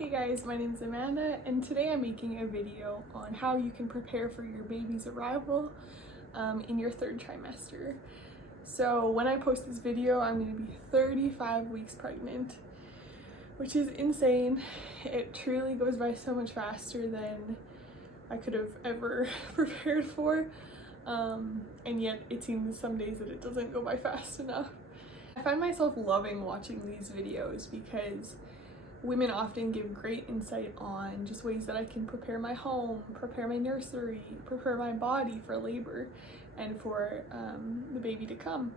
Hey guys, my name is Amanda and today I'm making a video on how you can prepare for your baby's arrival in your third trimester. So when I post this video, I'm going to be 35 weeks pregnant, which is insane. It truly goes by so much faster than I could have ever prepared for, and yet it seems some days that it doesn't go by fast enough. I find myself loving watching these videos because women often give great insight on just ways that I can prepare my home, prepare my nursery, prepare my body for labor and for the baby to come.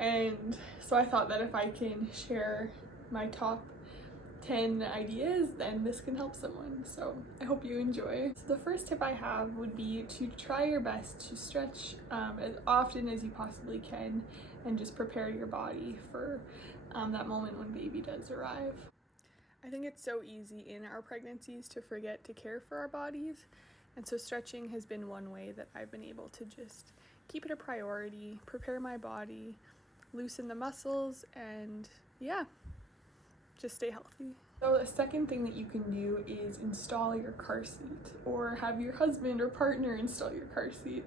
And so I thought that if I can share my top 10 ideas, then this can help someone. So I hope you enjoy. So the first tip I have would be to try your best to stretch as often as you possibly can and just prepare your body for that moment when baby does arrive. I think it's so easy in our pregnancies to forget to care for our bodies, and so stretching has been one way that I've been able to just keep it a priority, prepare my body, loosen the muscles, and yeah, just stay healthy. So a second thing that you can do is install your car seat, or have your husband or partner install your car seat.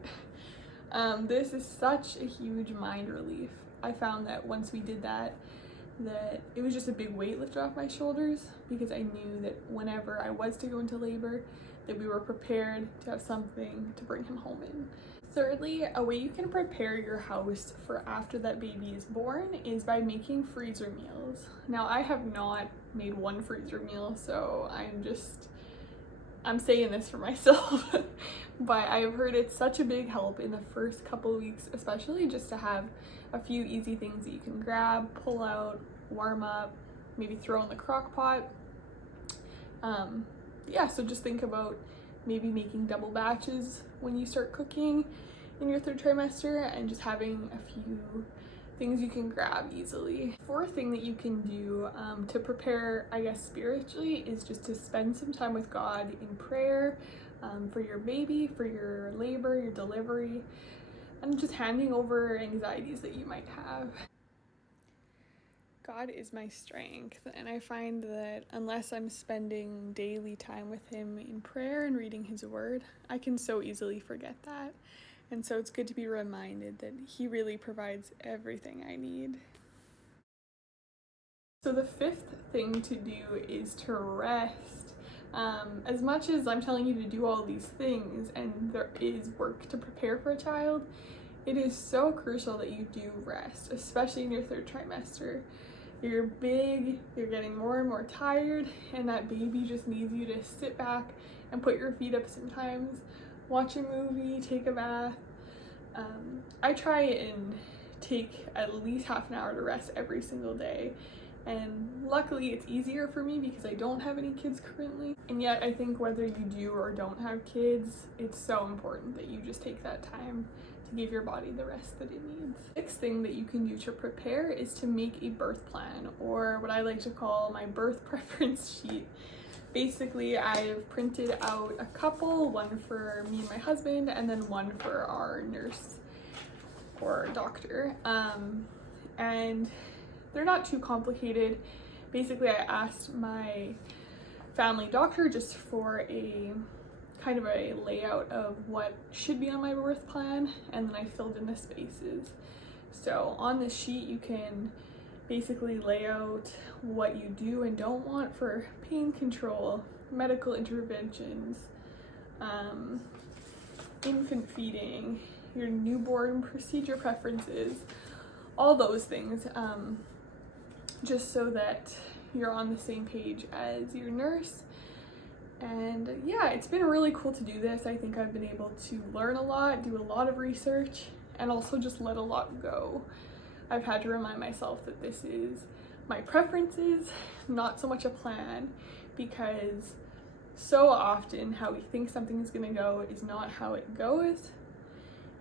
This is such a huge mind relief. I found that once we did that it was just a big weight lifted off my shoulders, because I knew that whenever I was to go into labor that we were prepared to have something to bring him home in. Thirdly, a way you can prepare your house for after that baby is born is by making freezer meals. Now I have not made one freezer meal, so I'm saying this for myself, but I've heard it's such a big help in the first couple of weeks, especially just to have a few easy things that you can grab, pull out, warm up, maybe throw in the crock pot. Yeah, so just think about maybe making double batches when you start cooking in your third trimester and just having a few things you can grab easily. Fourth thing that you can do to prepare, I guess, spiritually is just to spend some time with God in prayer for your baby, for your labor, your delivery, and just handing over anxieties that you might have. God is my strength, and I find that unless I'm spending daily time with him in prayer and reading his word, I can so easily forget that. And so it's good to be reminded that he really provides everything I need. So the fifth thing to do is to rest. As much as I'm telling you to do all these things and there is work to prepare for a child, it is so crucial that you do rest, especially in your third trimester. You're big, you're getting more and more tired, and that baby just needs you to sit back and put your feet up sometimes, watch a movie, take a bath. I try and take at least half an hour to rest every single day, and luckily it's easier for me because I don't have any kids currently. And yet I think whether you do or don't have kids, it's so important that you just take that time to give your body the rest that it needs. Sixth thing that you can do to prepare is to make a birth plan, or what I like to call my birth preference sheet. Basically, I've printed out a couple, one for me and my husband, and then one for our nurse or doctor. And they're not too complicated. Basically, I asked my family doctor just for a kind of a layout of what should be on my birth plan, and then I filled in the spaces. So on this sheet, you can basically lay out what you do and don't want for pain control, medical interventions, infant feeding, your newborn procedure preferences, all those things, just so that you're on the same page as your nurse. And yeah, it's been really cool to do this. I think I've been able to learn a lot, do a lot of research, and also just let a lot go. I've had to remind myself that this is my preferences, not so much a plan, because so often how we think something is going to go is not how it goes.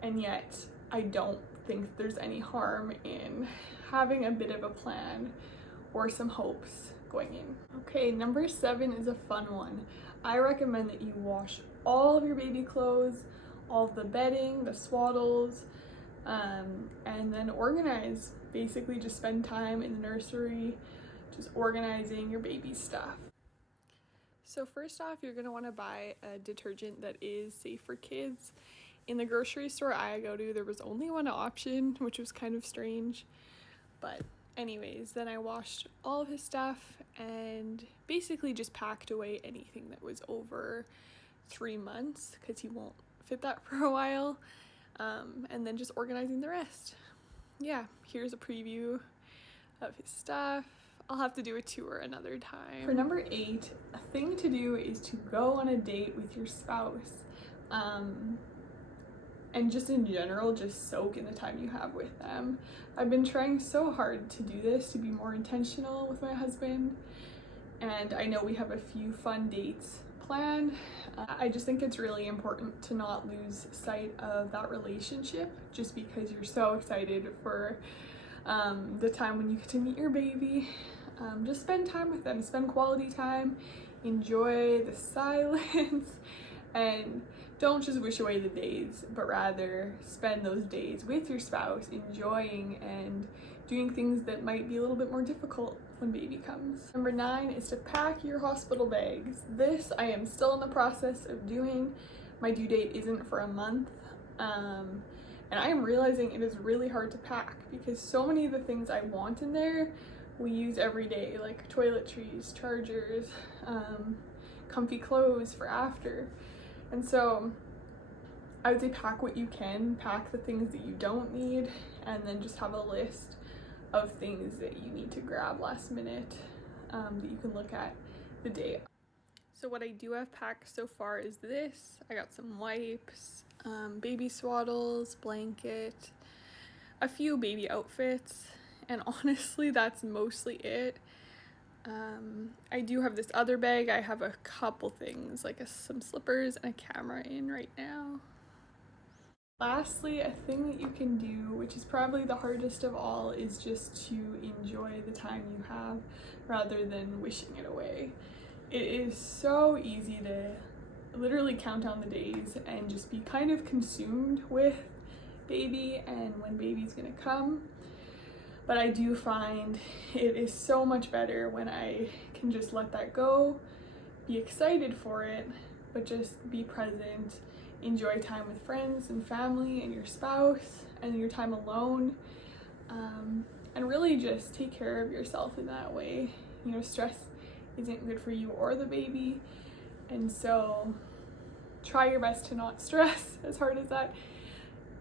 And yet I don't think there's any harm in having a bit of a plan or some hopes going in. Okay, number 7 is a fun one. I recommend that you wash all of your baby clothes, all of the bedding, the swaddles, and then organize. Basically just spend time in the nursery just organizing your baby stuff. So first off, you're going to want to buy a detergent that is safe for kids. In the grocery store I go to, there was only one option, which was kind of strange. But anyways, then I washed all of his stuff and basically just packed away anything that was over 3 months because he won't fit that for a while. And then just organizing the rest. Yeah, here's a preview of his stuff. I'll have to do a tour another time. For number 8, a thing to do is to go on a date with your spouse. And just in general, just soak in the time you have with them. I've been trying so hard to do this, to be more intentional with my husband. And I know we have a few fun dates planned. I just think it's really important to not lose sight of that relationship just because you're so excited for the time when you get to meet your baby. Just spend time with them, spend quality time, enjoy the silence, and don't just wish away the days, but rather spend those days with your spouse, enjoying and doing things that might be a little bit more difficult when baby comes. Number 9 is to pack your hospital bags. This I am still in the process of doing. My due date isn't for a month. And I am realizing it is really hard to pack because so many of the things I want in there we use every day, like toiletries, chargers, comfy clothes for after. And so I would say pack what you can, pack the things that you don't need, and then just have a list of things that you need to grab last minute that you can look at the day. So what I do have packed so far is this. I got some wipes, baby swaddles, blanket, a few baby outfits, and honestly that's mostly it. I do have this other bag. I have a couple things like some slippers and a camera in right now. Lastly, a thing that you can do, which is probably the hardest of all, is just to enjoy the time you have rather than wishing it away. It is so easy to literally count down the days and just be kind of consumed with baby and when baby's gonna come. But I do find it is so much better when I can just let that go, be excited for it, but just be present, enjoy time with friends and family and your spouse and your time alone, and really just take care of yourself in that way. You know, stress isn't good for you or the baby, and so try your best to not stress as hard as that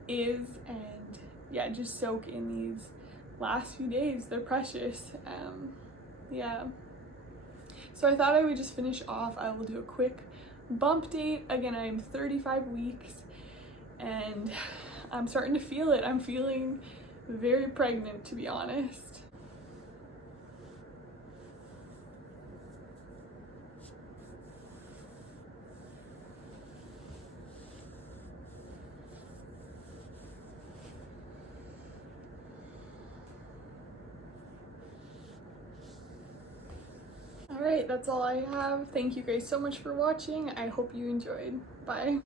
is, and yeah, just soak in these last few days. They're precious. Yeah, so I thought I would just finish off. I will do a quick bump date. Again, I'm 35 weeks and I'm starting to feel it. I'm feeling very pregnant, to be honest. Alright, that's all I have. Thank you guys so much for watching. I hope you enjoyed. Bye.